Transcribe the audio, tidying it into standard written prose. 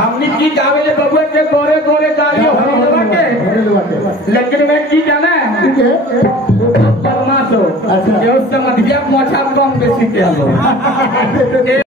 हमने की गावे बबुआ के गोरे गोरे गाड़ियों लेकिन मैं की जाना बदमाश हो। अच्छा। मोछा कम बेसी के